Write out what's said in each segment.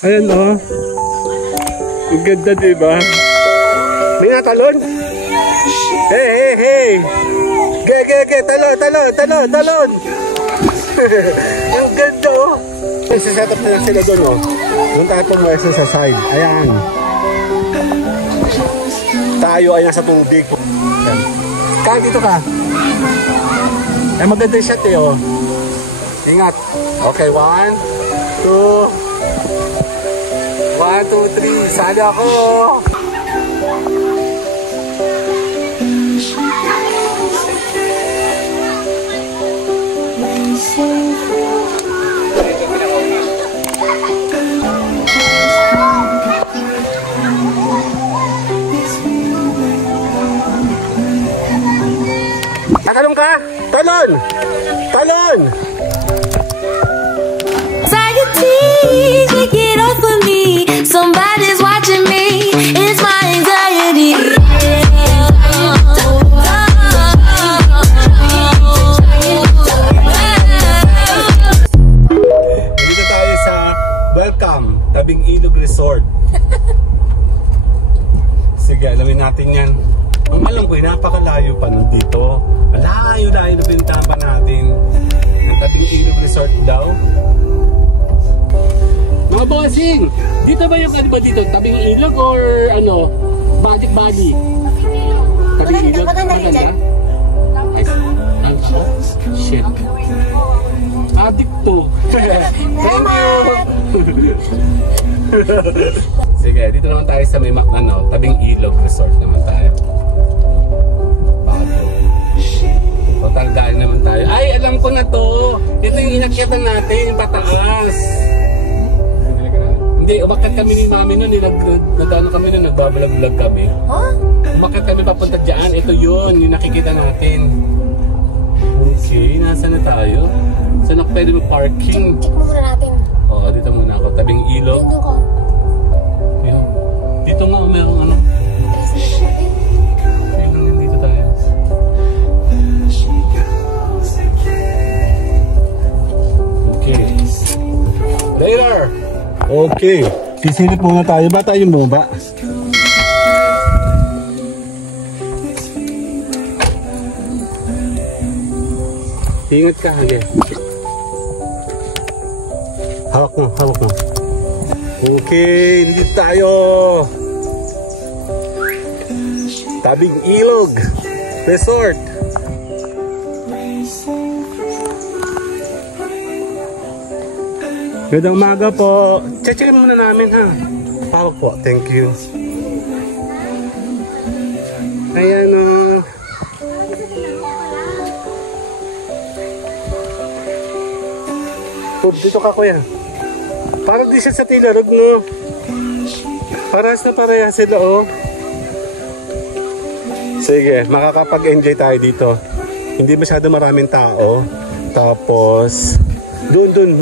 Ayan oh. Ang ganda diba? May natalon? Hey, hey, hey! Ge, talon! Ang ganda oh! Set up na lang sila doon oh. Doon tayo pumwesto sa side. Ayan. Tayo ay nasa tubig. Ka, dito ka. Ay maganda yung shot eh oh. Ingat. Okay, 1, 2... 1, 2, 3. Sali ako. Tatalon ka? Talon! Talon! Get off of me. Somebody's watching me. It's my anxiety. Dito tayo sa Welcome, Tabing Ilog Resort. Sige, alamin natin yan. Ang alam ko, napakalayo pa nun dito. Layo-layo na pinuntahan pa natin. Ang Tabing Ilog Resort daw. Mga bossing, dito ba yung ano ba dito? Tabing ilog or ano? Magic body? Tabing ilog? Maganda? Ay, shit. Adik to. Thank you. Sige, dito naman tayo sa may ano, Tabing Ilog Resort naman tayo. Patanggaan naman tayo. Ay, alam ko na to. Ito yung inakyatan natin, yung pataas. Hindi, umakyat kami ni mami nun, nagdano kami nun, nagbabalag-vlog kami. Huh? Umakyat kami papunta dyan, ito yun, yung nakikita natin. Okay, nasa na tayo? Saan ako pwede mag-parking? Check mo muna natin. Oo, dito muna ako, Tabing Ilog. Dito ko. Yan. Dito nga, mayroong ano. Ayun, dito tayo. Okay. Later! Okay, sisilip muna tayo. Ba tayo bumaba? Ingat ka, hanggang. Hawak mo, hawak mo. Okay, hindi tayo. Tabing Ilog Resort. Gandang umaga po. Check muna namin ha. Pawag po. Thank you. Ayan o. Dito ka kuya. Parang di siya sa Tilarog no. Parehas na parehas sila o. Sige, makakapag-enjoy tayo dito. Hindi masyado maraming tao. Tapos doon.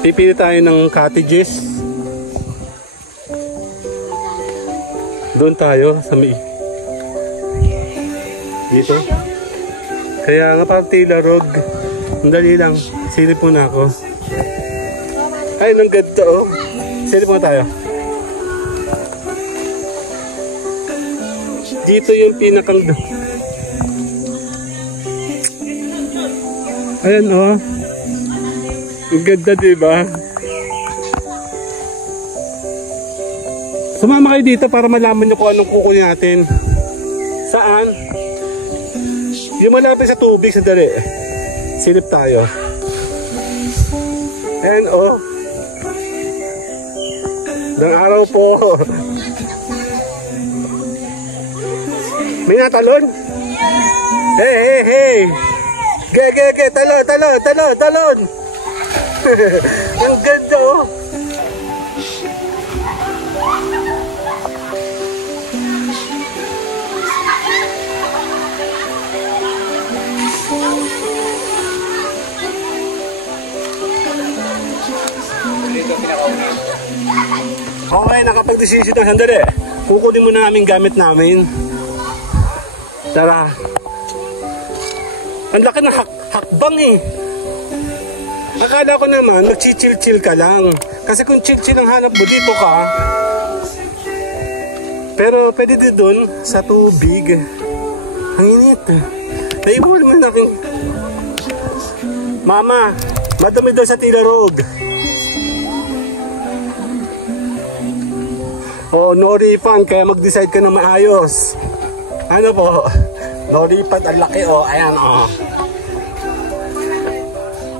Pipili tayo ng cottages. Doon tayo sa may dito. Kaya nga parang Tilarog. Dali lang. Silip muna ako. Ay, nang ganda oh. Silip muna tayo. Dito yung pinakang ayan oh. Ang ganda diba? Sumama kayo dito para malaman nyo kung anong kukunin natin. Saan? Yung malapit sa tubig, sandali. Silip tayo. Ayan oh. Ng araw po. May natalon? Hey, hey, hey! Ge, talon! Ang ganda oh! Okay, nakapag-desisyon na. Sandali. Kukunin muna namin gamit namin. Tara. Ang laki ng hakbang eh. akala ko naman, mag-chill-chill ka lang. Kasi kung chill-chill ang hanap mo, dito ka. Pero pwede din doon sa tubig. Ang init. Naibuhol mo na aking... Mama, madami daw sa Tilarog. Oh, no refund, kaya mag-decide ka na maayos. Ano po? No refund, ang laki oh. Ayan oh.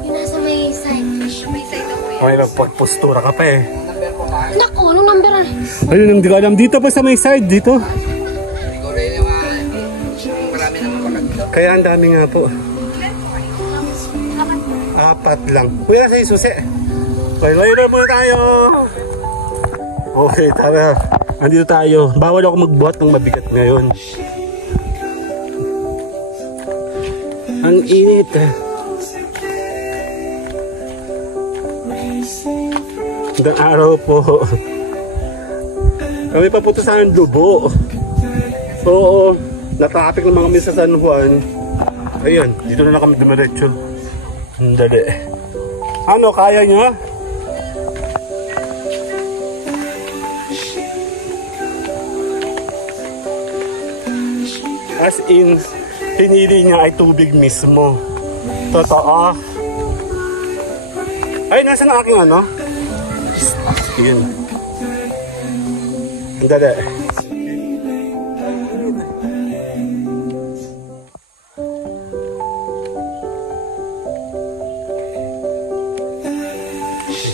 Nasa may side. May side ako yan. Okay, magpagpostura ka pa eh. Naku, anong number? Ayun, hindi ko alam. Dito pa sa may side, dito. Kaya ang dami nga po. 4 lang. Kuya, sa susi. Okay, later muna tayo. Okay, tara. Andito tayo. Bawal ako magbuhat ng mabigat ngayon. Ang init. Magandang araw po. Kami papunta sa Dubo. So, na-traffic ng mga misa sa San Juan. Ayun, dito na lang kami dumiretso. Dali. Ano, kaya nyo? As in, pinili niya ay tubig mismo. Totoo. Ay, nasa na aking ano? Yun. Dali.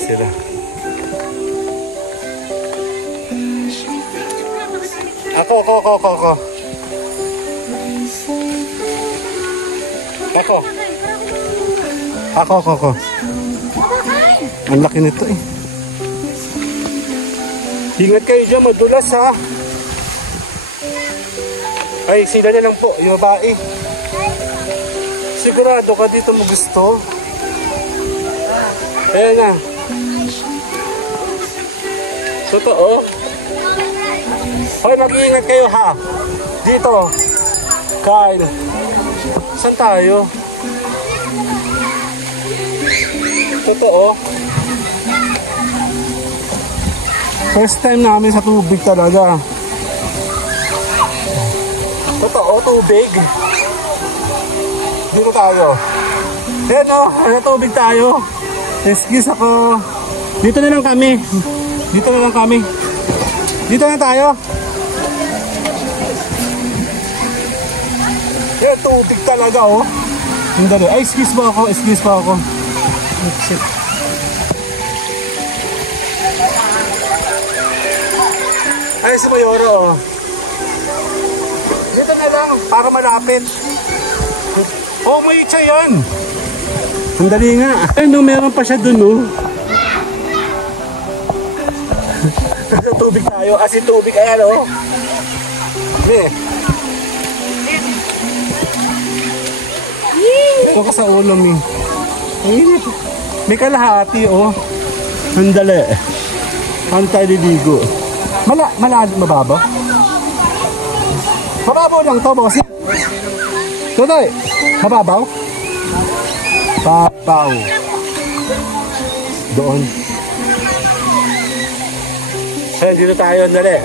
Sila. Ako. Ang laki nito eh. Ingat kayo dyan, madulas ha. Ay, sila na lang po, yung babae. Sigurado ka dito mo gusto. Ayan na. Totoo. Hoy, mag-iingat kayo ha. Dito. Kyle. Saan tayo? Totoo. First time namin sa tubig talaga. Totoo, tubig. Dito tayo. Ayan o, sa tubig tayo. Excuse ako. Dito na lang kami. Dito na tayo. Ayan, tubig talaga oh. Hindi. Ay, excuse pa ako. Shit. Ay, si Mayoro oh. Dito na lang, para malapit. Oh, may itcha yan. Sandali nga. Ay, no, meron pa siya dun oh. Tubig tayo, asin tubig. Ayan oh. Ito ka sa ulam eh. May kalahati oh. Sandali. Ano tayo liligo? Mababaw? Mababaw lang to, boss. Tuloy. Mababaw? Babaw. Doon. Ayan, dito tayo, dali.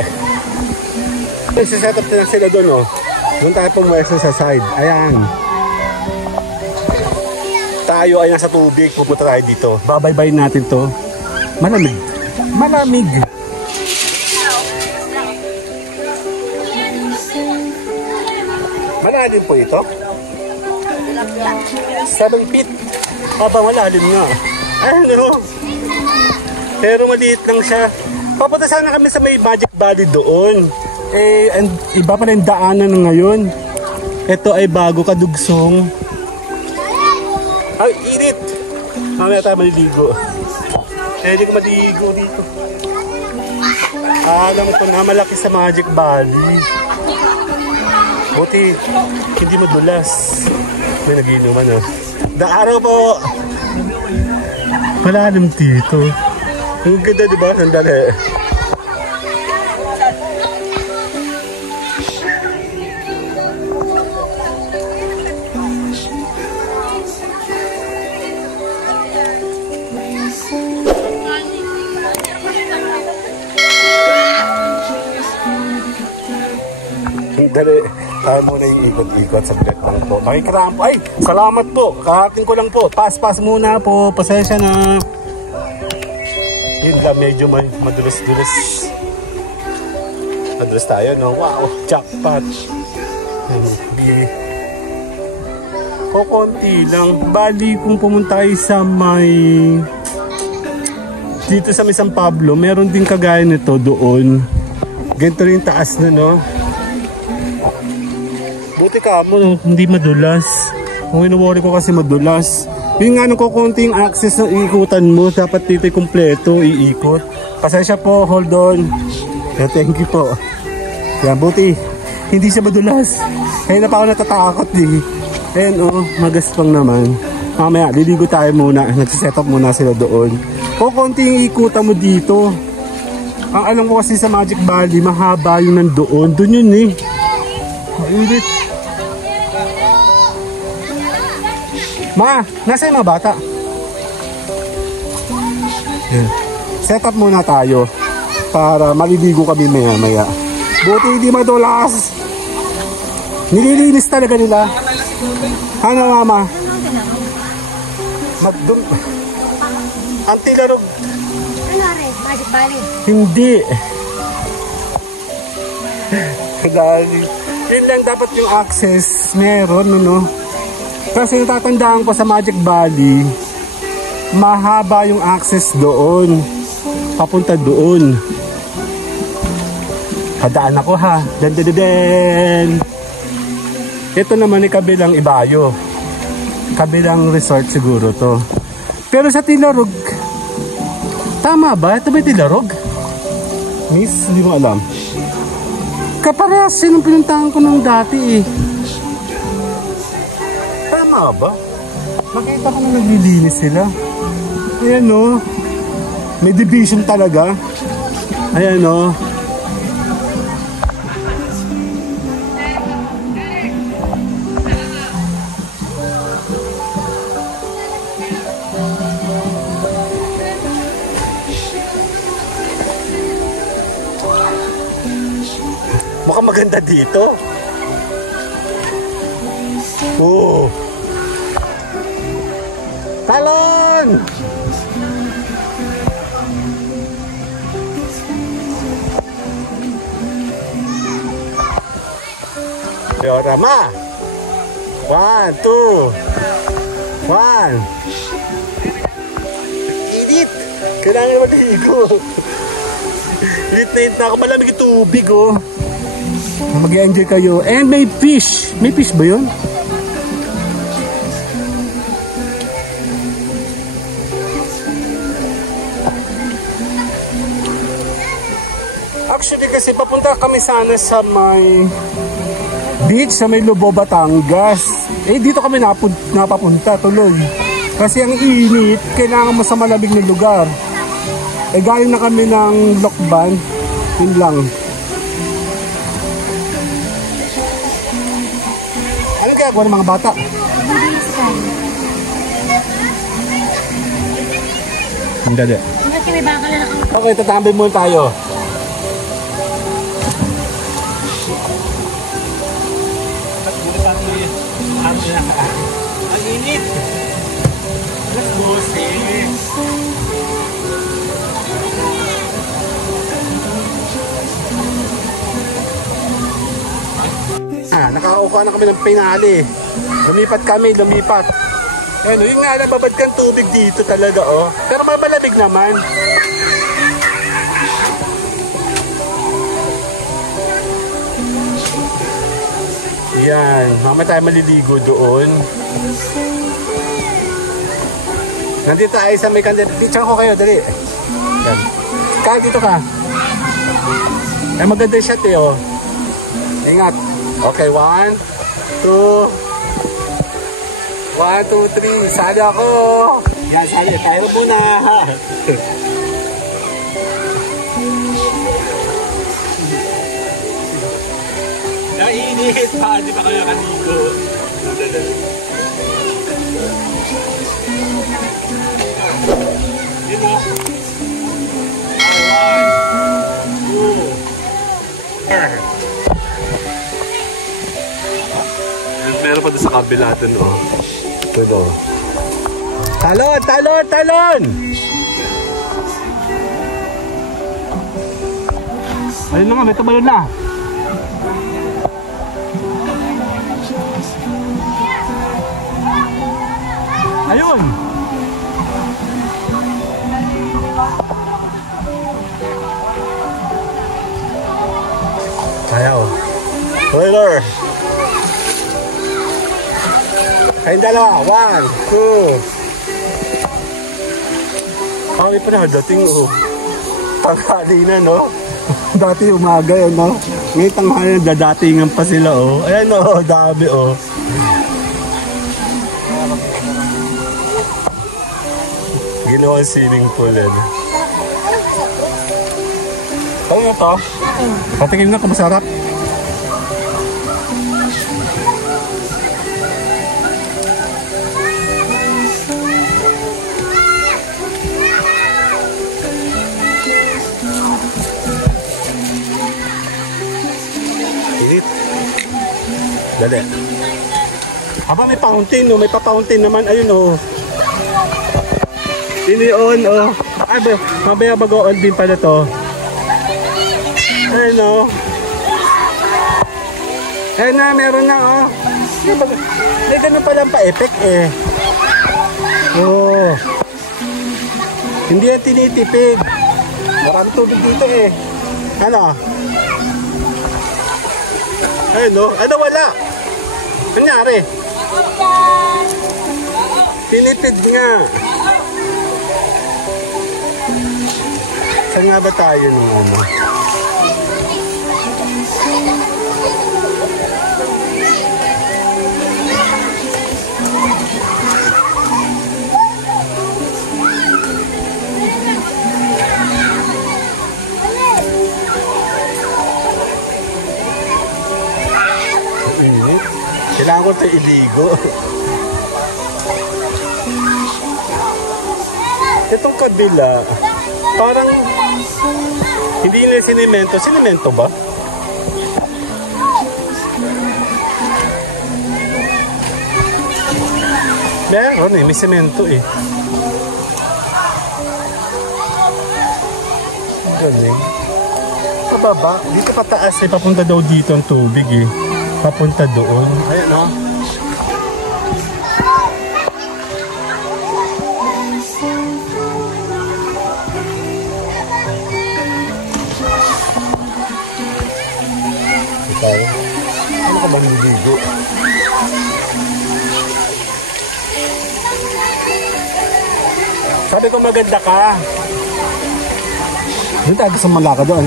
Set up na sila doon oh. Doon tayo pumwesto sa side. Ayan. Tayo ay nasa tubig, pupunta tayo dito. Babaybayin natin to. Malamig. Malalim po ito? 7 feet. Malalim nga. Ano? Pero maliit lang siya. Papunta sana kami sa may Magic Valley doon. Iba pa rin daanan na ngayon. Ito ay bago kadugsong. Ay, init! Mamaya tayo maliligo. Hindi ko maligo dito. Alam ko na malaki sa Magic Valley. Buti, hindi madulas. May nagiinuman oh. Daaraw po! Malalim dito. Ang ganda diba? Sandali. Dali, tayo muna yung ikot-ikot sa bed po. Nakikrampo. Ay, salamat po. Kahating ko lang po. Pass muna po. Pasensya na. Yun lang, medyo madulas-dulas. Madulas tayo, no? Wow, jackpot. Konti lang. Bali, kung pumunta kayo sa dito sa may San Pablo, meron din kagaya nito doon. Ganito rin taas na, no? Buti ka mo, no? Hindi madulas. Kung inuwari ko kasi madulas. Yung nga nung kukunting access na iikutan mo, dapat dito kumpleto, iikot. Pasensya po, hold on. Yeah, thank you po. Yan, buti. Hindi siya madulas. Kaya na pa ako natatakot eh. Ayan oh, magaspang naman. Mamaya, liligo tayo muna. Nagsiset up muna sila doon. Kung konting ikutan mo dito. Ang alam ko kasi sa Magic Valley, mahaba yung nandoon. Doon yun eh. Mainit. Ma, nasa yung mga bata? Ayan. Set up muna tayo. Para maliligo kami maya-maya. Buti hindi madulas. Nililinis talaga nila. Ano mama? Antilarog. Ano rin? Magic Valley? Hindi. Dahil yun lang dapat yung access meron, no? Kasi natatandaan ko sa Magic Valley, mahaba yung access doon. Papunta doon. Hadaan ako ha. Den. Ito naman ay kabilang Ibayo. Kabilang resort siguro to. Pero sa Tilarog, tama ba? Ito ba Tilarog? Miss, hindi mo alam. Kaparehas yung pinuntahan ko nung dati eh. Tama ba? Makita ko na naglilinis sila. Ayan no. May division talaga. Ayan no. Mukhang maganda dito. Oh. Talon! Diorama. 1, 2. 1. Init. Kailangan naman ligo. Init na ako. Malamig yung tubig, oh. Mag-enjoy kayo. And may fish. May fish ba yun? Actually kasi papunta kami sana sa may beach, sa may Lobo, Batangas. Eh dito kami napapunta tuloy. Kasi ang init, kailangan mo sa malamig na lugar. Eh galing na kami ng Lokban. Yun lang. Ano kaya ko ng mga bata? Hindi. Okay, tatambay muna tayo. Ang init. Let's go, sis. Nakaukuha na kami ng pinali. Lumipat. Ano, yun nga, nababad kang tubig dito talaga, oh. Pero malamig naman. Yan, mamaya tayo maliligo doon. Nandito tayo sa may kandila. Picture ko kayo, dali. Yan. Kaya dito ka. Ay, maganda yung shot eh, oh. Ingat. Okay, 1, 2. 1, 2, 3. Sali ako. Yan, sali. Tayo muna. Nainit pa. Di ba kayo kanigo? Yun o. 1, 2. sa kabila dun, oh. Dun, oh. Talon! Talon! Talon! Ayun na nga, may tumalon na. Ayun! Ayaw. Trailer! Kayong dalawa. 1, 2. Kami pa na dating, oh. Tanghali na, no? Dati umaga yun, no? Ngayon tanghali na dadatingan pa sila, oh. Ayan, oh. Dami, oh. Ginawa swimming pool, yan. Ano na to? Patikin na kung masarap. Init. Dali. Aba, may fountain, no? May pa-fountain naman. Ayun, oh. Ini-on, oh. Ay, mabaya bago-on din pala to. Ayun, oh. Ayun na, meron na, oh. May ganun palang pa-effect, eh. Oh. Hindi yan tinitipid. Marami tubig dito, eh. Ano? Ayun, oh. Ano, wala? Nangyari? Tinipid nga. Saan nga ba tayo nung ano? Kailangan ko ito iligo. Itong kabila, parang hindi nila sinemento. Sinemento ba? Meron eh, may semento eh. Galing. Pababa, dito pataas eh. Papunta daw dito ang tubig eh. Papunta doon. Ayan o. Ikaw, ano ka ba niligo? Sabi ko maganda ka. Doon tayo sa Malacca doon.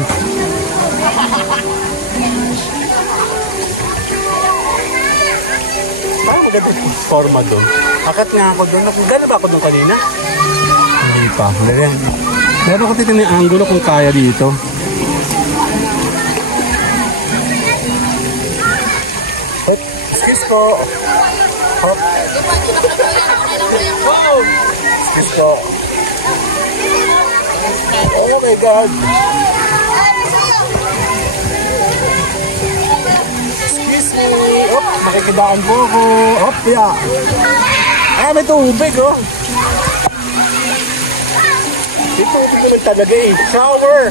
Parang maganda yung forma doon. Akat nga ako doon. Gano'n ba ako doon kanina? Hindi pa. Meron ko titin yung angulo kung kaya dito. Hop. Excuse po. Hop. Excuse po. Oh my God. Excuse me. Op, makikidaan po ako. Op, yeah. Ah, may tubig, oh. May tubig naman talaga eh. Shower.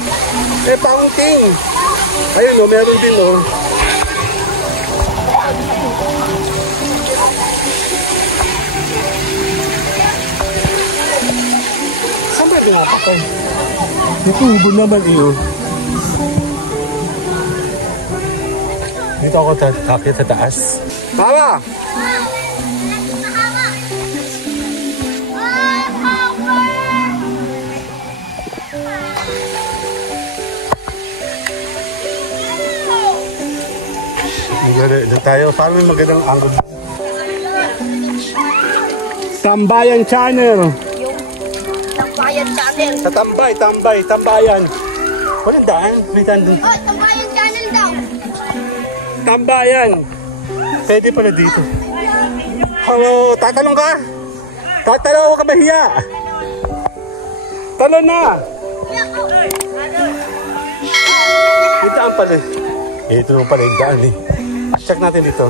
May fountain. Ayun, oh, meron din, oh. Saan ba pinapakay? May tubo naman, eh, oh. Dito ako takit sa taas. Mama! Doon tayo. Parang may magandang angle. Tambayan Channel. Tambayan Channel. Sa Tambayan. Walang daan. May daan doon. Oh, Tambayan Channel daw. Tambayan. Pwede pala dito. Hello, tatalong ka? Tatalong, huwag ka mahiya. Talon na. May daan pala. Ito naman pala yung daan eh. Check natin dito.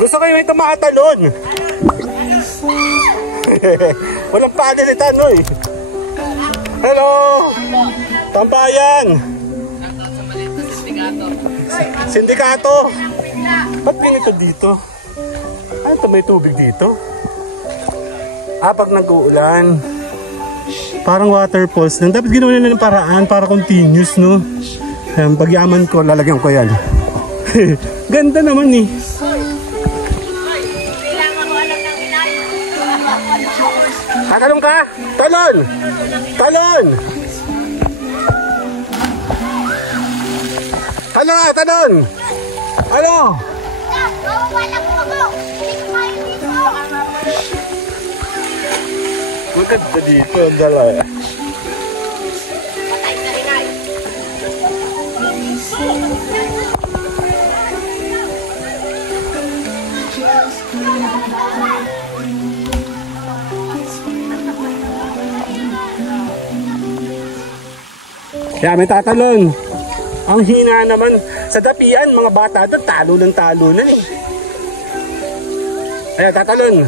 Gusto kayo may tumatalon. Walang padalitan, no eh. Hello! Tambayan! Sindikato! Ba't ganito dito? Ano ito, may tubig dito? Pag nag-uulan. Parang waterfalls lang. Dapat ginawa nila ng paraan para continuous, no? Ayan, pagyaman ko, lalagyan ko yan. Ganda naman eh. Talon ka! Talon! Talon! Talon ka! Talon! Ano? Maganda dito ang dala. Kaya may tatalon. Ang hina naman. Sa dapian, mga bata doon, talo ng talo na eh. Ayan, tatalon.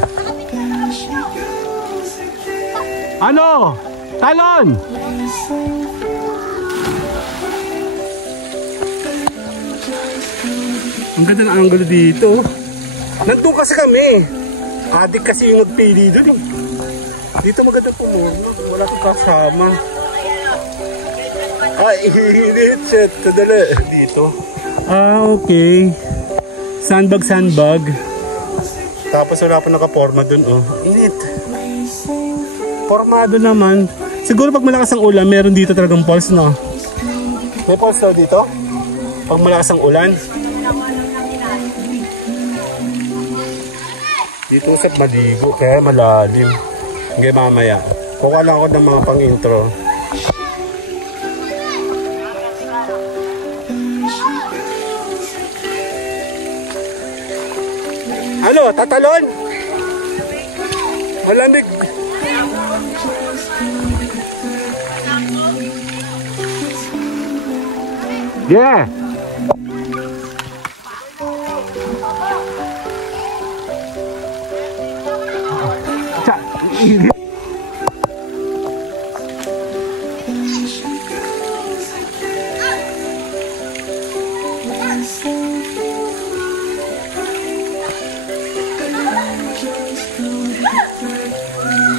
Ano? Talon! Ang ganda ng angulo dito. Nandun kasi kami. Adik kasi yung nagpili doon eh. Dito maganda pumurno. Wala kang kasama. Init. Shit. Kadali. Dito. Okay. Sandbag, sandbag. Tapos wala pa nakaporma dun, oh. Init. Formado naman. Siguro pag malakas ang ulan, meron dito talagang falls, no? May falls daw dito? Pag malakas ang ulan. Dito usap maligo, kaya malalim. Hanggang mamaya. Kuha lang ako ng mga pang-intro. Ano? Tatalon? Malamig. Yeah.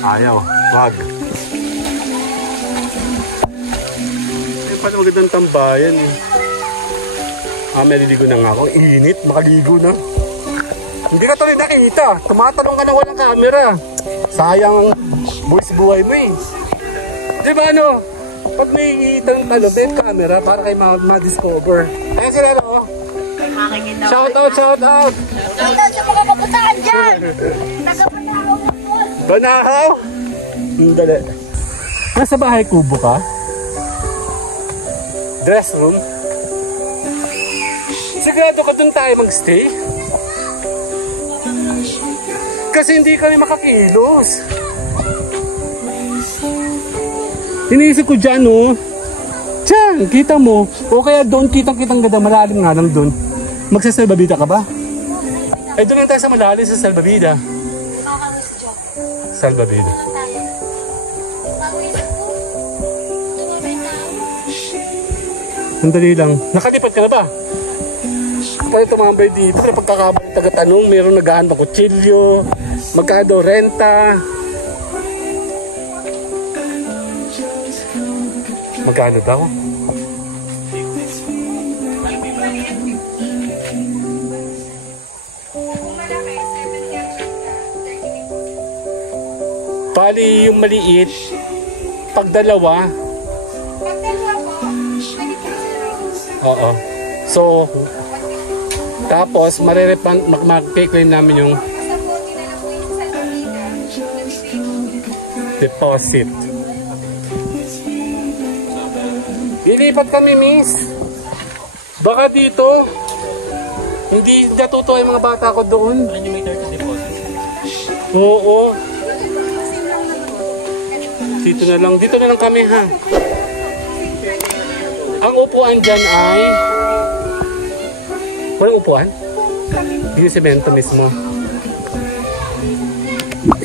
Ayaw, wag. Ay, paano magandang tambayan eh. Maliligo na nga ako. Init, makaligo na. Hindi ka tuloy nakita. Tumatalong ka na walang camera. Sayang ang buhay mo eh. Diba ano? Pag may itang talobet camera para kayo ma-discover. Ayan sila no? Shout out, shout out! Shout out sa mga kaputaan dyan! Taga-Banahaw na po! Banahaw? Dali. Nasa bahay kubo ka? Dress room? Sigurado ka dun tayo mag-stay? Kasi hindi kami makakilos. Iniisip ko dyan, oh. Diyan, kita mo. O kaya doon, kitang-kitang ganda, malalim nga lang doon. Magsasalbabida ka ba? Ay, doon lang tayo sa malalim sa salbabida. Salbabida. Sandali lang. Nakalipat ka na ba? Pwede tumambay dito. Pero pagkakabalik taga-tanong, mayroon nagahan pa kutsilyo, magkano renta. Magkano daw? Bali yung maliit, pag dalawa. Oo. So, tapos mag-claim namin yung deposit. Ilipat kami, miss. Baka dito, hindi natutuwa yung mga bata ko doon. Ano yung may 30 deposit? Oo. Dito na lang kami ha. Ang upuan dyan ay... Walang upuan? Yung semento mismo.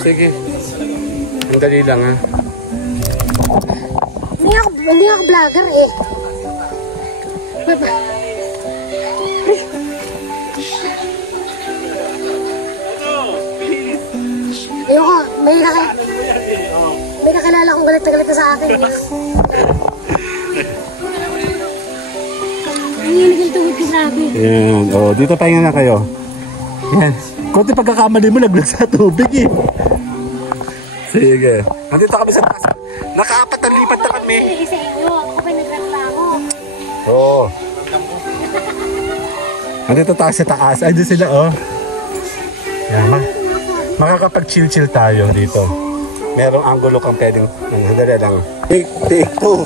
Sige. Ang dali lang ha. Hindi ako vlogger eh. Baba. Ayoko, may nakilala kong galit na galit na sa akin. Nanginig yung tubig ko, grabe. Yan, oh, dito pahinga na kayo. Yan. Kunti pagkakamali mo, naglag sa tubig eh. Sige. Nandito kami sa taas. Nakaapat na lipat na kami. Isa inyo, ako pa nagreklamo. Oo. Nandito tayo sa taas. Ay, doon sila oh. Yan, makakapag-chill-chill tayo dito. Merong angulo kang pwedeng, dali lang. Take 2.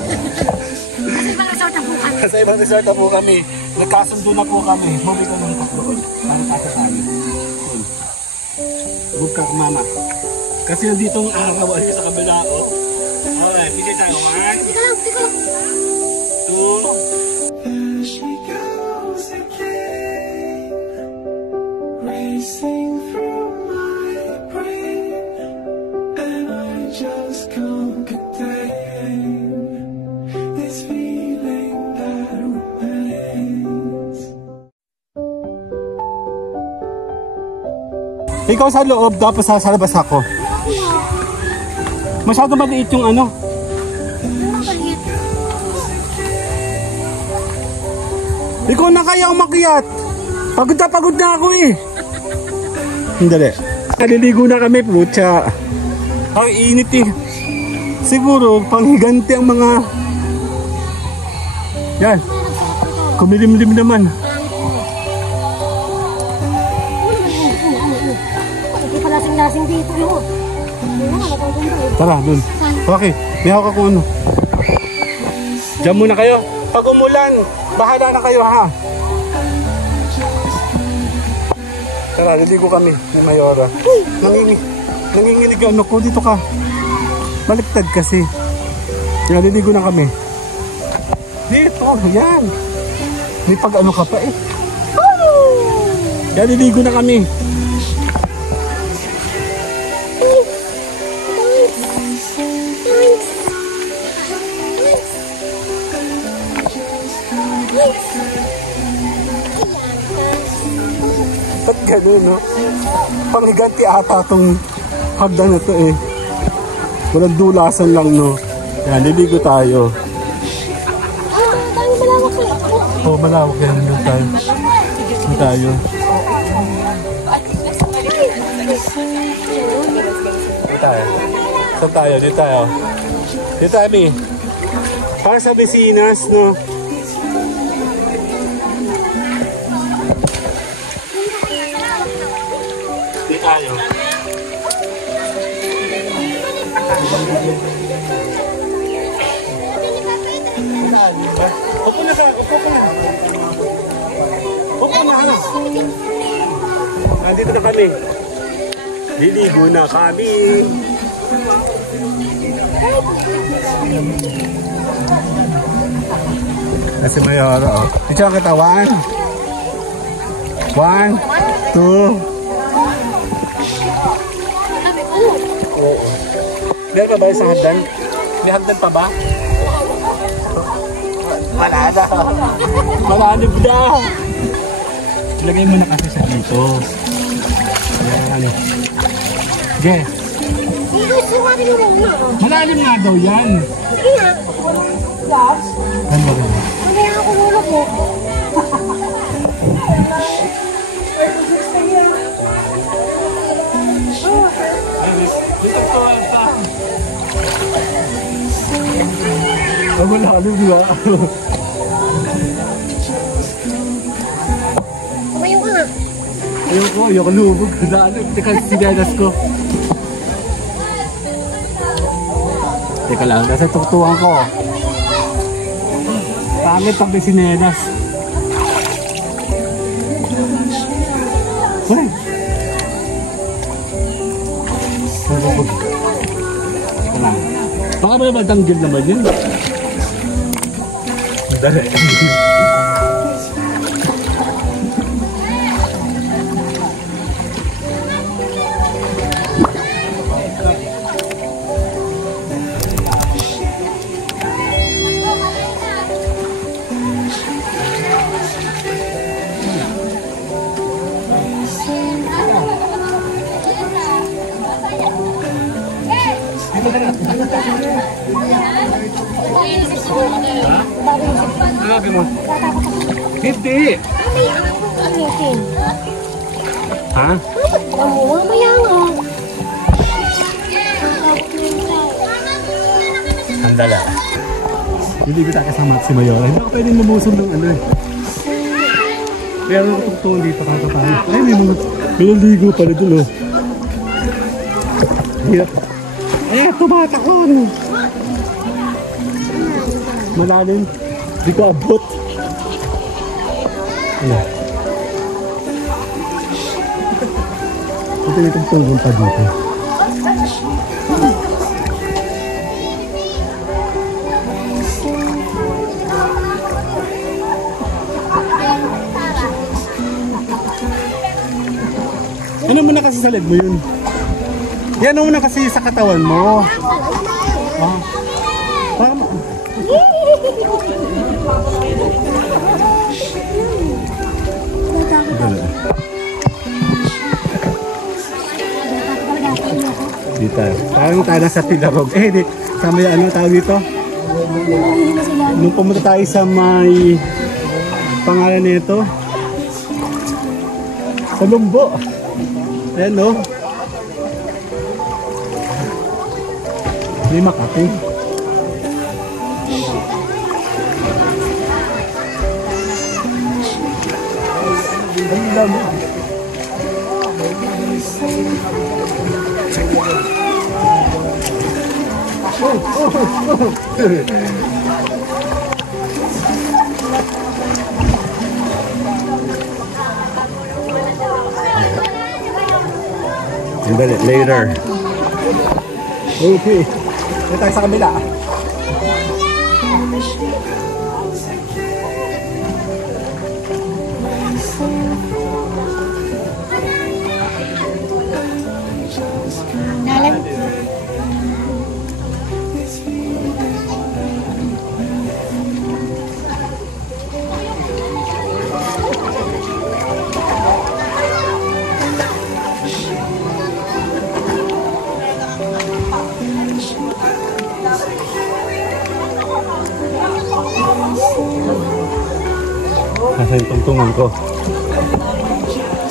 Sa ibang resort na po kami. Nagkasundo na po kami. Huwag ka lang doon. Para tayo tayo. Huwag ka, mama. Kasi nandito ang araw ay sa kabila. Okay, bigay tayo. 1, 2. Racing through my brain, and I just can't contain this feeling that remains. Ikaw sa loob, tapos sa labas ako. Masyado maliit yung ano. Ikaw na kaya umakyat. Pagod na ako eh. Hindi. Naliligo na kami, putya. Ang init eh. Siguro, panghiganti ang mga... Yan. Kumilimlim naman. Hindi pa lasing-lasing dito yun. Tara, dun. Okay, may hawak ako ano. Diyan muna kayo. Pag umulan, bahala na kayo ha. Tara, liligo kami ni Mayora. Nanginginig yung ano ko. Dito ka. Baliktad kasi. Liligo na kami. Dito, yan. May pag ano ka pa eh. Yan, liligo na kami. Ba't gano'n, no? Panghiganti ata itong hagdan na ito eh. Walang dulasan lang, no? Yan, liligo tayo. Dami malawak eh. Oo, malawak yan. Doon tayo. Doon tayo. Doon tayo. Saan tayo? Dito tayo. Dito tayo, Mi. Para sa Bisinas, no? Tayo. Upo na ka, upo ka na. Upo na, ano? Nandito na kami. Liligo na kami. Kasi Mayora, oh. Ito ang kita, 1, 2. Oo. Meron pa ba isang hagdan? May hagdan pa ba? Wala na. Malanib na. Ilagay mo na kasi sa dito. Ayan. Okay. Malalim nga daw yan. Sige nga. Ano ba? Mamaya ako hulog mo. Malalim nga. Kumayo ka nga. Ayoko lubog. Teka, sigadas ko. Teka lang, nasa tuktuhan ko. Pangit ang bisinelas. Uy! Lubog. Teka lang. Baka may matanggil naman yun. Dali. Ano mo? Hindi. Ha? Mamaya nga. Sandala. Hindi ko tayo kasama si Mayora. Hindi ako pwedeng lumusong ng ano eh. Pero tutulong dito kakapano. Ay, may ligo pala dun oh. Hirap. Ay, tumatakon. Malalim. Di ko abot. Ano? Ito na itong tungkol pa dito. Ano mo na kasi sa leg mo yun? Yan mo na kasi sa katawan mo. Ah. Parang... Dito. Parang tayo nasa Pilarog. Eh, di. Sa may ano tawag dito? Nung pumunta tayo sa may pangalan nito. Sa Lumbo. Ayan no. Hindi Makati. Ganda mo. And then later. Okay. Ito tayo sa kabila. Dalan. Nasa yung tungtungan ko.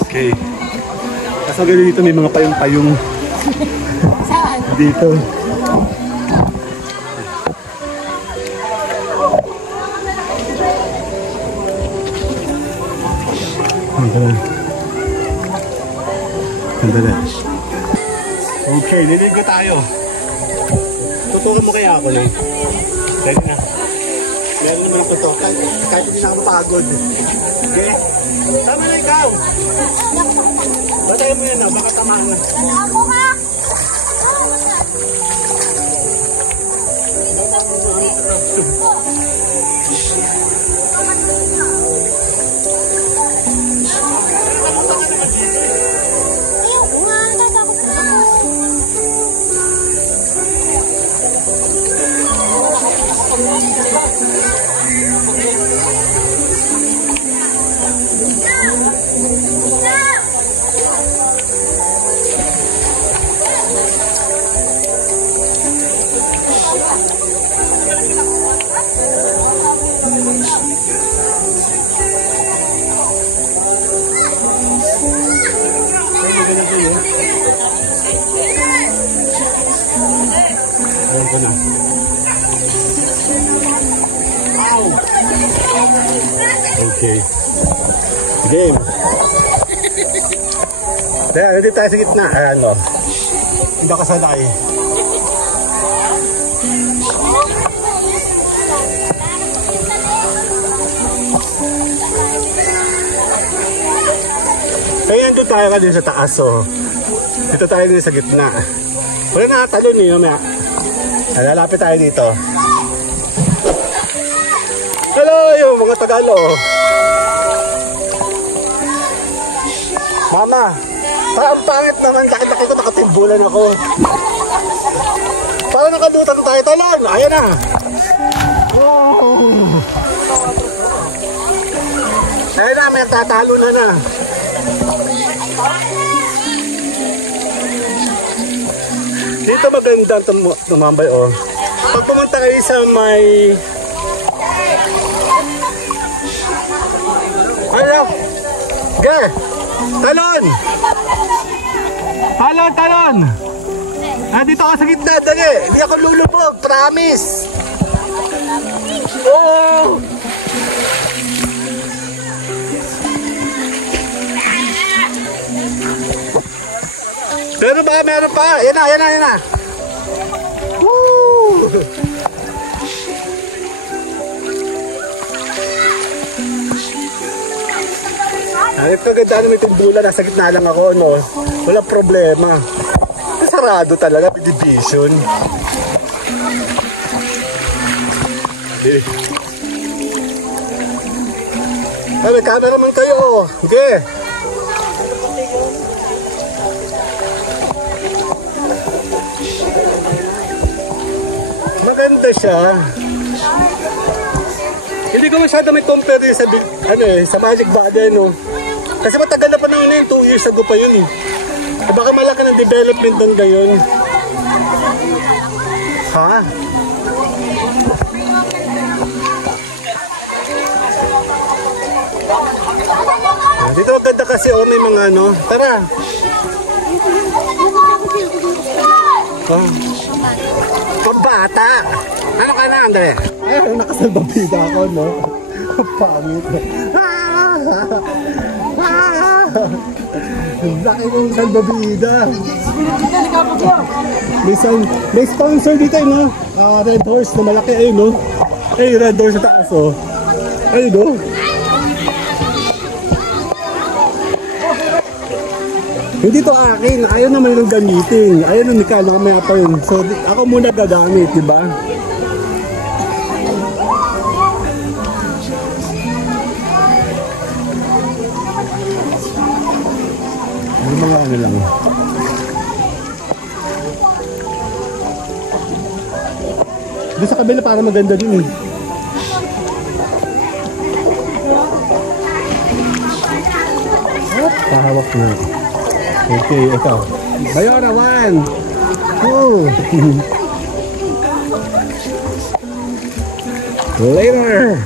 Okay. Kaso gano'n dito may mga payong-payong. Saan? Dito. Sandali. Okay, niligo tayo. Tutukan mo kaya ako na. Ready na. Meron naman ang tutok. Kahit hindi na ako mapagod. Okay? Tama na ikaw! Batay mo yun na, baka tamaan na. Ako ka! Okay. Game. Dahil, nandito tayo sa gitna. Ayan mo. Hindi ka sanay. Kaya nandito tayo ka din sa taas. Oh. Dito tayo din sa gitna. Wala nakatalon eh. Lalapit tayo dito. Hello, yung mga Tagalo. Mama, parang pangit naman. Laki-laki ko, nakatimbulan ako. Parang nakalutan tayo talon. Ayan na. Oh. Ayan na, may tatalo na. Dito magandang tumambay, oh. Pag pumunta kayo sa may... Ano? Ge! Talon! Talon, talon! Dito ka sa gitna, dali! Hindi ako lulubog, promise! Oh! Meron ba? Meron pa! Yan na, yan na, yan na! Woo! Hanip ka ganda na may tindula, nasa gitna lang ako, no? Walang problema. Sarado talaga, may division. Ay, may camera man kayo, oh. Okay. Maganda siya. Hindi ko masyado may compare sa, sa Magic Valley, no? Kasi matagal na pa na yun, 2 years ago pa yun, eh. Baka malaki ng development doon ngayon. Ha? Dito maganda kasi, oh, may mga ano. Tara. Oh. Pabata. Ano ka na, Andre? Ay, nakasalbabida ako, no? Pangit. Laki ng salbabida. May sponsor dito, no? Red Horse na malaki, ayun, no? Ay, Red Horse sa taas, oh. Ayun, no? Hindi to akin, ayaw naman yung gamitin. Ayaw nung Mikal, may pa yun. So, ako muna gagamit, di ba? Yung mga ano lang. Doon sa kabila para maganda din, eh. Pahawak na. Okay, ito. Bayora, 1, 2. Later.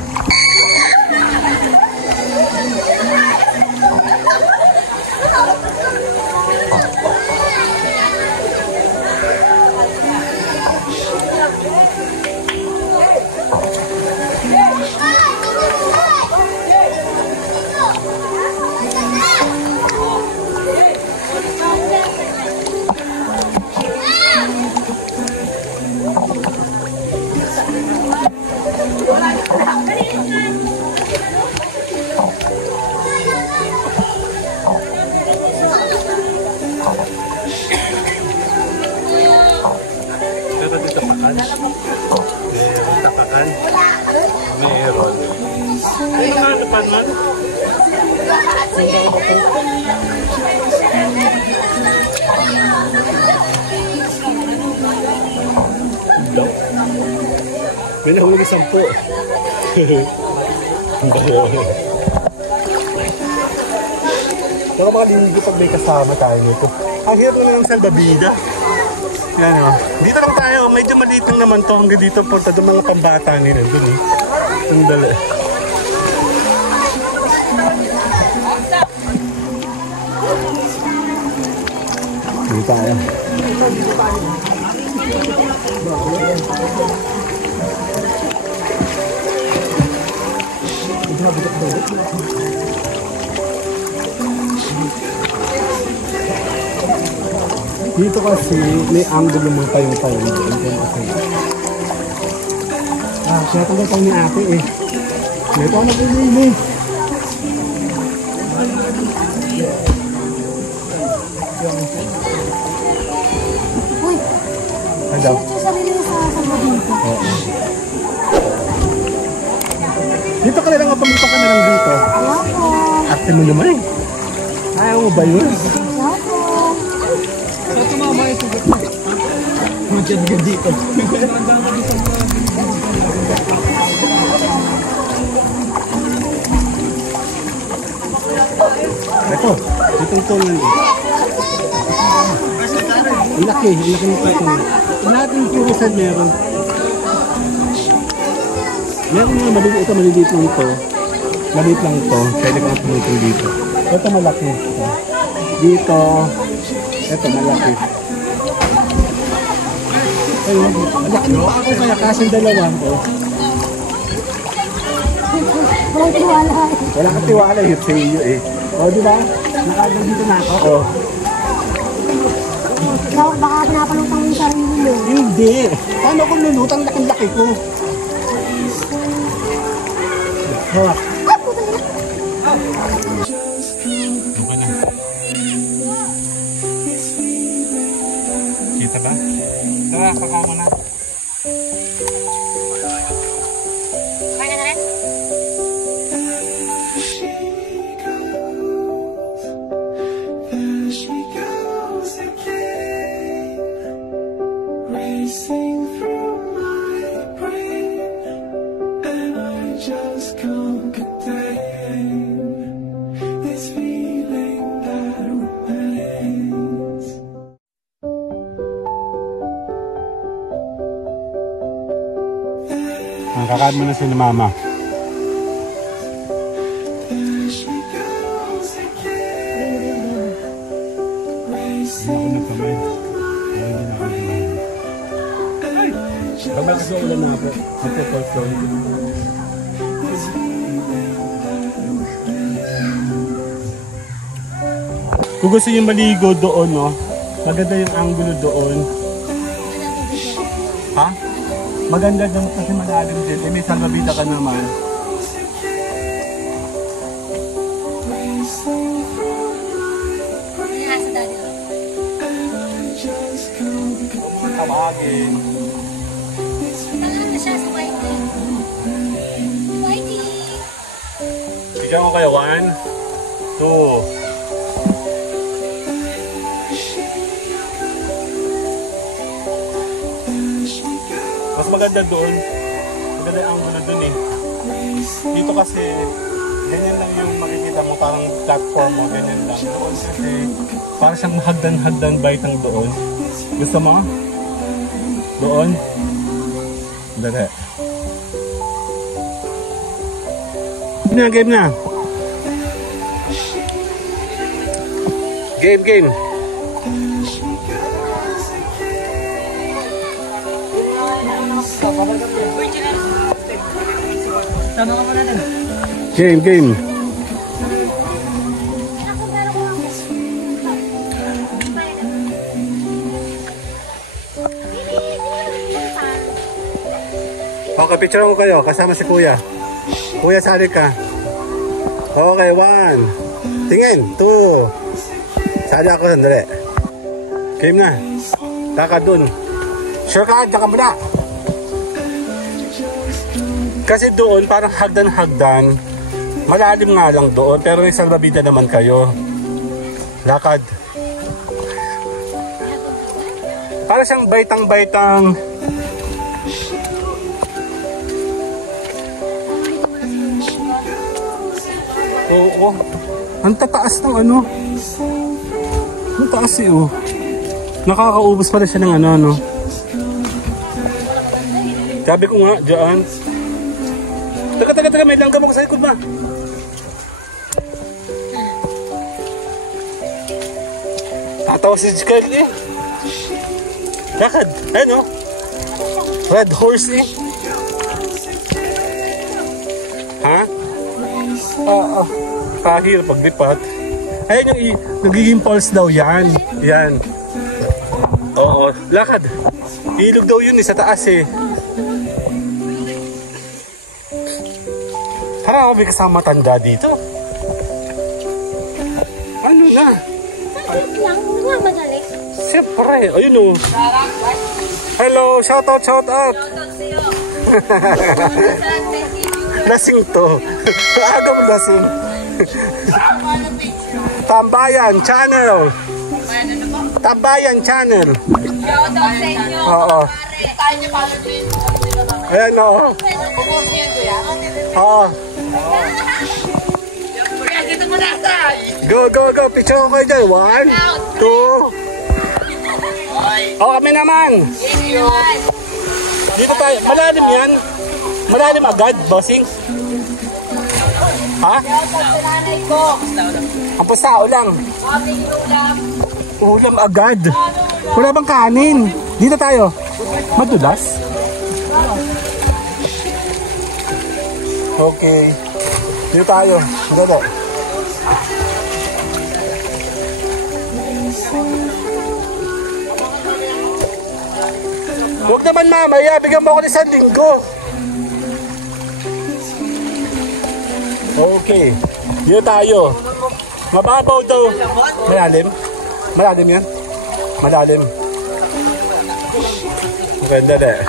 Meron. Ano nga napan man? May nahuli 10. Baka makaliligo pag may kasama tayo nito. Ang hirap na ng salbabida. Yan, o. Dito lang tayo. Medyo maliit lang naman to. Hanggang dito punta doon mga pambata nila. Doon, eh. Ang dali. Dito tayo. Dito kasi may angle ng mga tayong-tayong dito. Sinatanggal tayo ni ate, eh. Dito ako nag-ulinis. Uy! Ano? Ito sarili mo sa dito. Dito ka na lang, pumunta ka na lang dito. Ayaw po. Ate mo naman, eh. Ayaw mo ba yun? Ayaw po. So, tumama yung sugat mo. Magyan dito. Ito, itong tunan. Ang laki nito ito. Lahat ng purisan meron. Meron nga, maliliit. Ito, maliliit lang ito. Maliit lang ito. Pwede kang tumutong dito. Ito malaki. Dito. Ito malaki. Ayun. Malaki pa ako kaya kasing dalawa ko. Walang tiwala. Wala kang tiwala yun sa iyo eh. O, di ba? Nakagang dito na ako. O. Baka pinapalutang yung sarili mo. Hindi. Paano kung lulutang laki-laki ko? Oh. Kita ba? Tara, kakamo na. Kaya na rin? There she goes again, racing through my brain, and I just can't contain this feeling that remains. Kakain mo na si mama. There she goes again, racing through my brain, and I just Pag ulan na ako, magpo-portion. Kung gusto niyo maligo doon, no? Maganda yung angulo doon. Ha? Maganda doon kasi malalim din. Eh, may salvavida ka naman. Nasa daddy. Tawagin. Tangan na siya sa Whitey. Whitey! Bigyan ko kayo. 1, 2. Mas maganda doon. Maganda yung angulo doon eh. Dito kasi, ganyan lang yung makikita mo. Parang platform mo, ganyan lang. Doon kasi, parang siyang hagdan-hagdan baitang doon. Gusto mo? Doon? Dali. Game na, game na. Game, game. Game, game. Okay, picture ko kayo kasama si Kuya. Kuya, sali ka. Okay, 1. Tingin, 2. Sali ako, sandali. Game na. Taka dun. Sure ka, dyan ka muna. Kasi doon, parang hagdan-hagdan. Malalim nga lang doon, pero may salvavida naman kayo. Lakad. Para siyang baitang-baitang. Oo. Ang tataas ng ano. Ang taas eh, oh. Nakakaubos pala siya ng ano. Sabi ko nga, dyan. Taga, may langga mo ko sa likod ba? Tatawa si Jikal eh. Lakad, ayun oh. Red horse eh. Ha? Oo. Kahir paglipat. Ayun yung nagiging pulse daw yan. Yan. Oo, lakad. Ilog daw yun eh, sa taas eh. Tara, may kasama tanda dito. Ano na? Saglit lang, nga madali. Siyempre, ayun o. Hello, shout out, shout out. Lasing to. Aga mo lasing. Tambayan Channel. Tambayan Channel. Shout out sa inyo. Oo. Ayan o. Oo. Go, go, go. Picture ko kayo dyan. 1, 2. Oh, kami naman. Dito tayo. Malalim yan. Malalim agad, bossing? Ha? Nanay ko. Ang pasao lang. Aming ulam. Ulam agad. Wala bang kanin? Dito tayo. Madulas? Okay. Dito tayo. Dito. Huwag naman mamaya. Bigyan mo ako ng 1 linggo. Okay. Dito tayo. Mababaw daw. Malalim? Malalim yan? Malalim. Maganda na eh.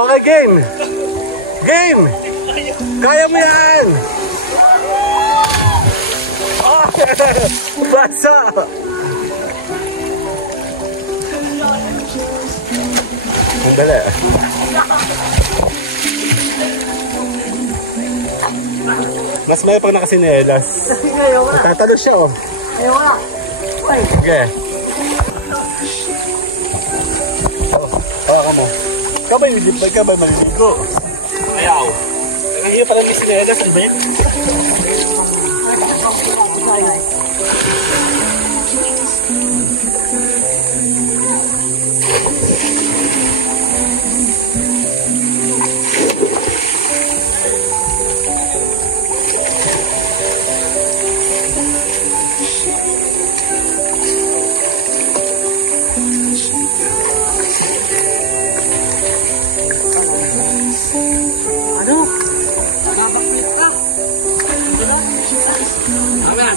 Okay, game! Game! Kaya mo yan! Oh, basa! Ang dali. Mas may pag nakasinelas. Tatalo siya, oh. Okay. Hawakan mo. Ikaw ba maliligo? Ayaw. Ngayon pala may sinelas, ano ba yun?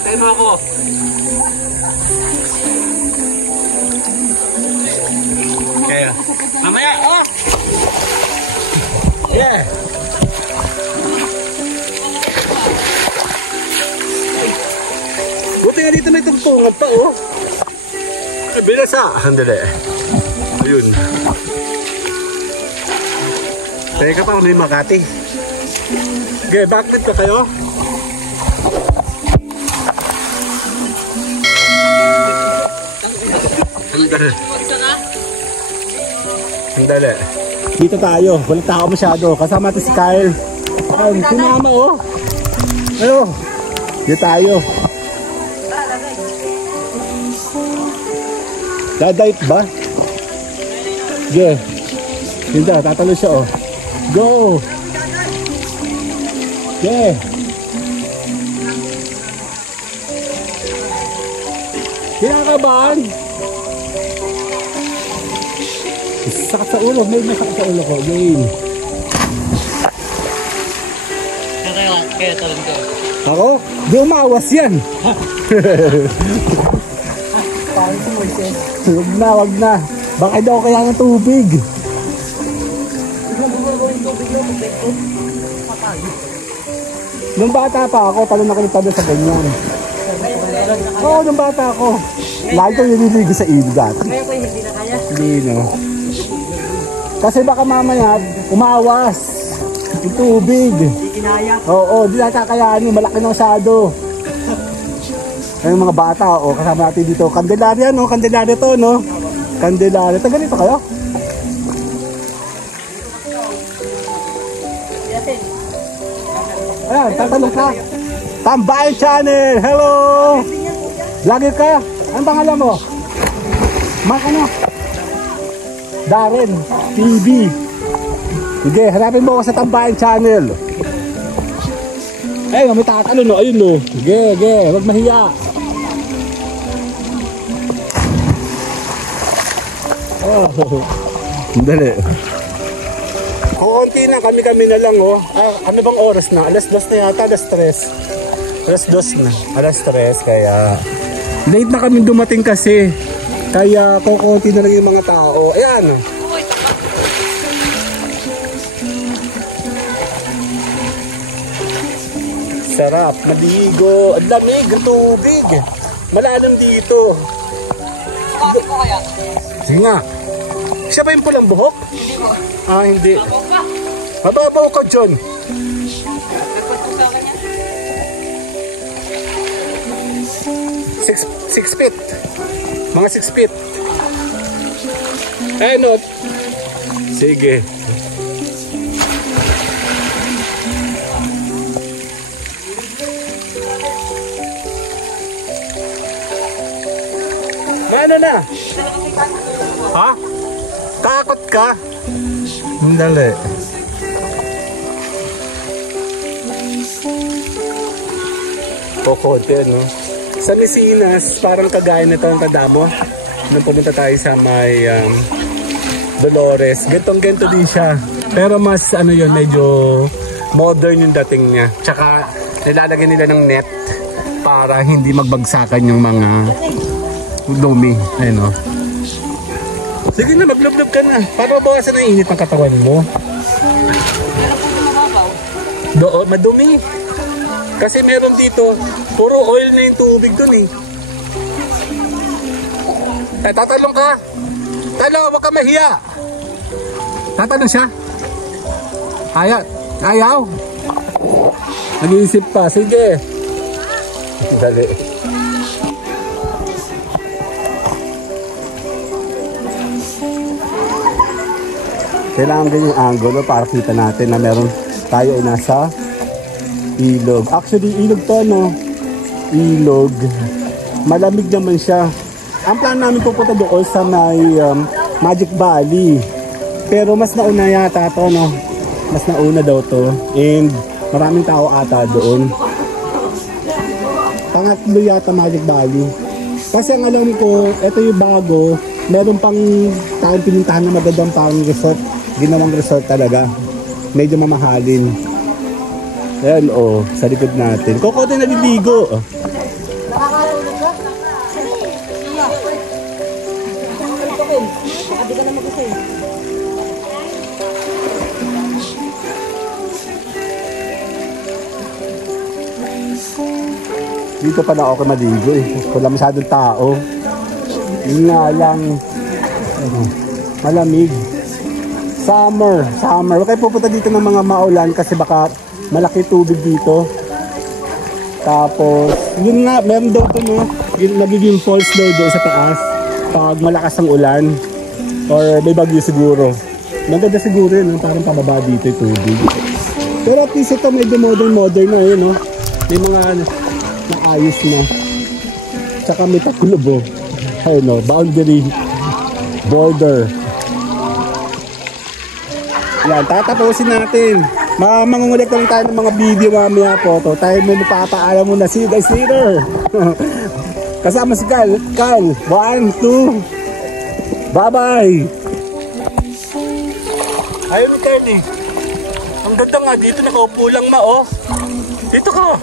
Tayo mo ako. Okay. Mamaya, oh! Yeah! Buti nga dito may tungtungan pa, oh! Bilas ah! Handali. Ayun. Teka pa kami Makati. Okay, backlit pa kayo? Sandali. Dito tayo. Walang tao masyado. Kasama natin si Kyle. Ayun, sinama oh. Ayun. Dito tayo. Dadive ba? Okay. Dito, tatalo siya oh. Go! Okay. Kinakabahan. Sakit sa ulo. May sakit sa ulo ko. Game. Kaya talon ko. Ako? Di umawas yan. Wag na. Baka daw kaya ng tubig. Nung bata pa ako, talon ako ng talon sa ganyan. Oo, nung bata ako. Lagi ko nililigo sa ilog dati. Ngayon ko hindi na kaya. Hindi, no. Kasi baka mamaya, umawas. Yung tubig. Hindi kinaya. Oo, di natin kakayanin. Malaki na masyado. Ayun mga bata, kasama natin dito. Candelaria, no? Candelaria to, no? Candelaria. Taga dito kayo? Ayan, tatanong ka. Tambayan Channel! Hello! Vlogger ka? Anong pangalan mo? Ano? Darren TV. Sige, hanapin mo ako sa Tambayan Channel. Ayun, may tatalon, no? Ayun, no? Sige, huwag mahiya. Oh, dali. Kukunti na, kami na lang, oh. Ano bang oras na? Alas 2 na yata, alas 3. Alas 2 na. Alas 3, kaya late na kami dumating kasi. Kaya kukunti na lang yung mga tao. Ayan. Sarap, maligo. Ang lamig, ang tubig. Malalim dito. Bakit ko kaya? Sige nga. Siya ba yung pulang buhok? Hindi. Mababaw ka, John. 6 feet. Mga 6 feet. Ay, no. Sige. Ano na? Ha? Takot ka? Dali. Kokote, no? Sa Mesinas, parang kagaya na ito ang tanda mo. Nung pumunta tayo sa may Dolores. Gantong-ganto din siya. Pero mas ano yun, medyo modern yung dating niya. Tsaka nilalagyan nila ng net para hindi magbagsakan yung mga dumi. Ayun, no? Sige na, maglublob ka na. Para mabawasan ang init ng katawan mo. Madumi. Kasi meron dito, puro oil na yung tubig dun eh. Tatalong ka. Talong, huwag ka mahiya. Tatalong siya. Ayaw. Nag-iisip pa. Sige. Dali. Kailangan ganyan yung angulo para kita natin na meron tayo ay nasa ilog. Actually, ilog to, no? Ilog. Malamig naman siya. Ang plan namin pupunta doon sa may Magic Valley. Pero mas nauna yata to, no? Mas nauna daw to. And maraming tao ata doon. Pangatlo yata Magic Valley. Kasi ang alam ko, ito yung bago. Meron pang taong pinintahan na magandang pang resort. Ginawang resort talaga. Medyo mamahalin. Ayan, sa likod natin. Kokote na liligo. Nakakatulog ka? Hindi ka na mag-usay. Dito pa na ako maligo eh. Wala masyadong tao. Yun nga lang. Malamig. Summer. Huwag kayo pupunta dito ng mga maulan kasi baka malaki tubig dito. Tapos, yun nga, meron daw ito, no? Nagiging falls daw doon sa taas pag malakas ang ulan or may bagyo siguro. Maganda siguro yun, no? Parang pababa dito yung tubig. Pero at least ito medyo modern na yun, no? May mga naayos na. Tsaka may takulob, ayun, no? Boundary border. Yan, tatapusin natin. Mangungulit lang tayo ng mga video mamaya po. Tayo may magpapaalam muna. See you guys later. Kasama si Kyle. Kyle, 1, 2. Bye-bye. Ayun ni Kyle eh. Ang ganda nga dito, nakaupo lang oh. Dito ka.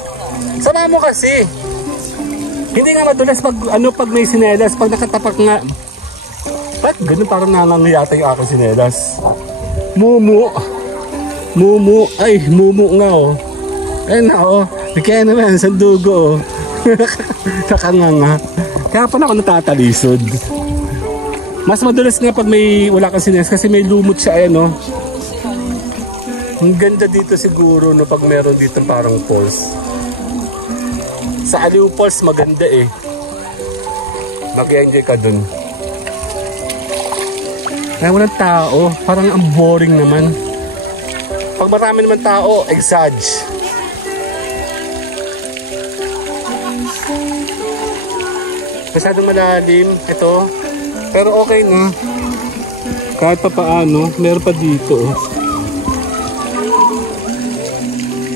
Sama mo kasi. Hindi nga madulas pag may sinelas, pag nakatapak nga. Ba't ganun parang nanangiyata yung aking sinelas? Mumu. Mumu. Ay, mumu nga oh. Ayun na oh. Kaya naman, sandugo oh. Nakanganga. Kaya pa na ako natatalisod. Mas madulas nga pag wala kang sinelas kasi may lumot siya ayan oh. Ang ganda dito siguro no pag meron dito parang falls. Sa Aliw Falls maganda eh. Mag-enjoy ka dun. Kaya walang tao. Parang ang boring naman. Pag marami naman tao, exage. Masyadong malalim. Ito. Pero okay na. Kahit pa paano, meron pa dito.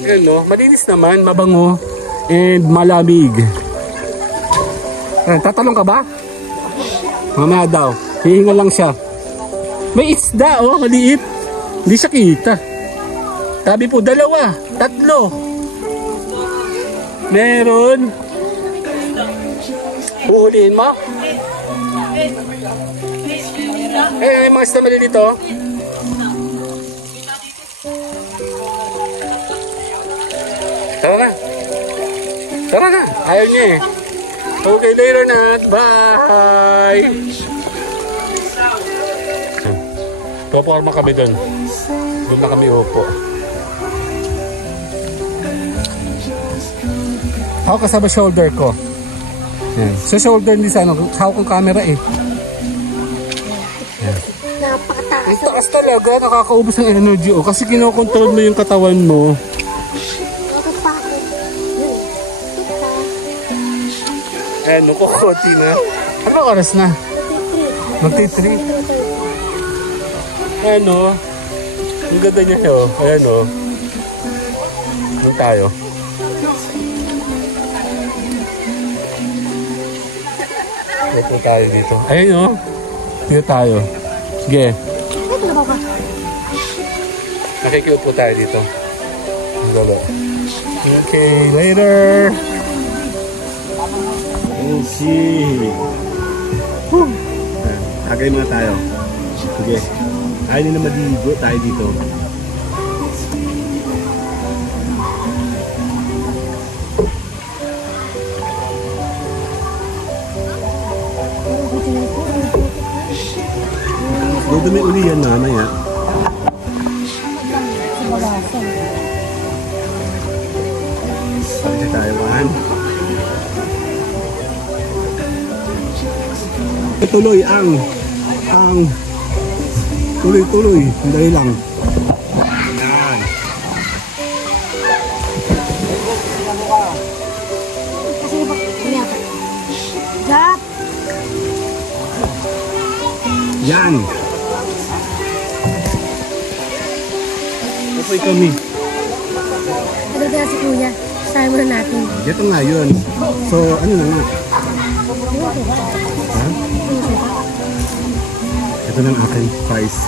Ayan no, malinis naman, mabango. And malamig. Ayan, tatalong ka ba? Mamaya daw. Hihinga lang siya. May isda oh, maliit. Hindi siya kita. Sabi po, 2, 3. Meron. Uhulihin mo? Eh, mga isda mali dito. Tara na. Tara na. Ayaw niya eh. Okay, later na. Bye! Puporma kami doon. Doon na kami upo. Hawak ka sa shoulder ko. Yan. Sa shoulder hindi sa ano. Hawak kong camera eh. Yan. Napakataas. Ang taas talaga. Nakakaubos ng energy. Oh, kasi kinokontrol mo yung katawan mo. Ayan, kukoti na. Ano oras na? Magti-3. Ayan o. Ang ganda niya o. Ayan o. Doon tayo. Dito tayo dito. Ayan o. Dito tayo. Sige. Nakikiupo tayo dito. Golo. Okay, later. Okay. Agay muna tayo. Sige. Ayaw nila maligo tayo dito. Dudumi uli yan mamaya. Sige tayo, 1. Tuloy ang tuloy dali lang yan Kasi Jap. yan okay kami Ano kaya si Kuya? Sabi mo na natin. ito nga yun so ano na nga ha? Ito ng aking price.